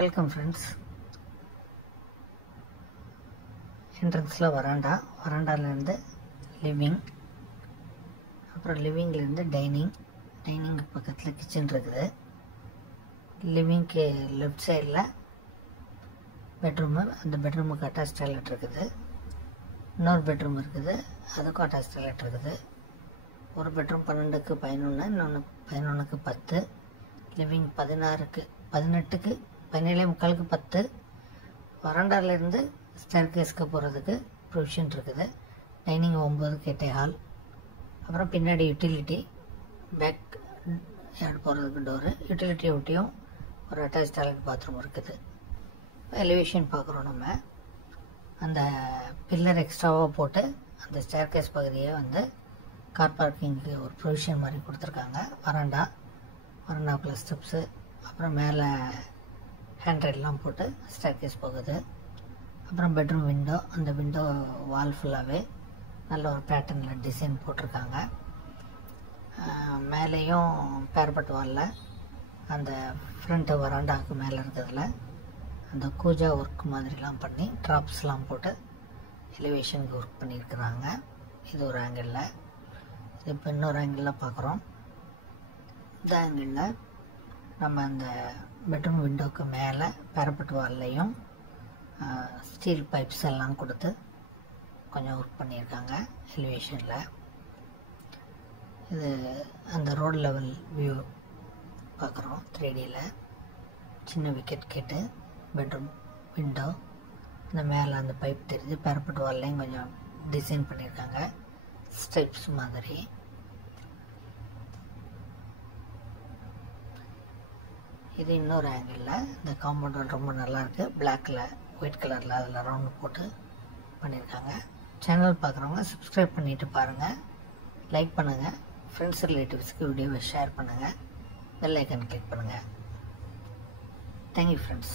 Welcome friends. Entrance la veranda la irundhu living, அப்புறம் living la irundhu dining பக்கத்துல kitchen இருக்குது. living க்கு left side la bedroom, அந்த bedroom க்கு attached toilet இருக்குது. இன்னொரு bedroom இருக்குது, அதுக்கு attached toilet இருக்குது. ஒரு bedroom 12 க்கு 11, இன்னொன்னு 11 க்கு 10, living 16 க்கு 18 க்கு 17 க்கு 10. வராண்டால இருந்து ஸ்டேர்கேஸ்க்கு போகிறதுக்கு ப்ரொவிஷன் இருக்குது. டைனிங் 9 க்கு 8 ஹால். அப்புறம் பின்னாடி யூட்டிலிட்டி, பேக் யார்டு போகிறதுக்கு டோரு, யூட்டிலிட்டியை ஒட்டியும் ஒரு அட்டாச் டாய்லெட் பாத்ரூம் இருக்குது. எலிவேஷன் பார்க்குறோம். நம்ம அந்த பில்லர் எக்ஸ்ட்ராவாக போட்டு அந்த ஸ்டேர்கேஸ் பகுதியை கார் பார்க்கிங்க்கு ஒரு ப்ரொவிஷன் மாதிரி கொடுத்துருக்காங்க. வராண்டாக்குள்ள ஸ்டெப்ஸு, அப்புறம் மேலே ஹேண்ட்ரைல்லாம் போட்டு ஸ்டேர்கேஸ் போகுது. அப்புறம் பெட்ரூம் விண்டோ, அந்த விண்டோ வால் ஃபுல்லாகவே நல்ல ஒரு பேட்டர்னில் டிசைன் போட்டிருக்காங்க. மேலேயும் பேரப்பட் வாலில் அந்த ஃப்ரண்ட்டு வராண்டாவுக்கு மேலே இருக்கிறதுல அந்த கூஜா ஒர்க் மாதிரிலாம் பண்ணி ட்ராப்ஸ்லாம் போட்டு எலிவேஷனுக்கு ஒர்க் பண்ணியிருக்கிறாங்க. இது ஒரு ஆங்கிளில். இது இப்போ இன்னொரு ஆங்கிளில் பார்க்குறோம். இந்த ஆங்கிளில் நம்ம அந்த பெட்ரூம் விண்டோவுக்கு மேலே பேரப்பட் வால்லையும் ஸ்டீல் பைப்ஸ் எல்லாம் கொடுத்து கொஞ்சம் ஒர்க் பண்ணியிருக்காங்க எலிவேஷனில். இது அந்த ரோடு லெவல் வியூ பார்க்குறோம் 3Dயில். சின்ன விக்கெட் கேட்டு பெட்ரூம் விண்டோ, இந்த மேலே அந்த பைப் தெரிஞ்சு பேரப்பட் வால்லையும் கொஞ்சம் டிசைன் பண்ணியிருக்காங்க ஸ்டெப்ஸ் மாதிரி. இது இன்னொரு ஆங்கிளில். இந்த காம்பவுண்ட் வால் ரொம்ப நல்லாயிருக்கு. பிளாக்கில் ஒயிட் கலரில் அதில் ரவுண்டு போட்டு பண்ணியிருக்காங்க. சேனல் பார்க்குறவங்க சப்ஸ்கிரைப் பண்ணிவிட்டு பாருங்கள், லைக் பண்ணுங்கள், ஃப்ரெண்ட்ஸ் ரிலேட்டிவ்ஸ்க்கு வீடியோவை ஷேர் பண்ணுங்கள், பெல் ஐக்கன் கிளிக் பண்ணுங்கள். Thank you friends.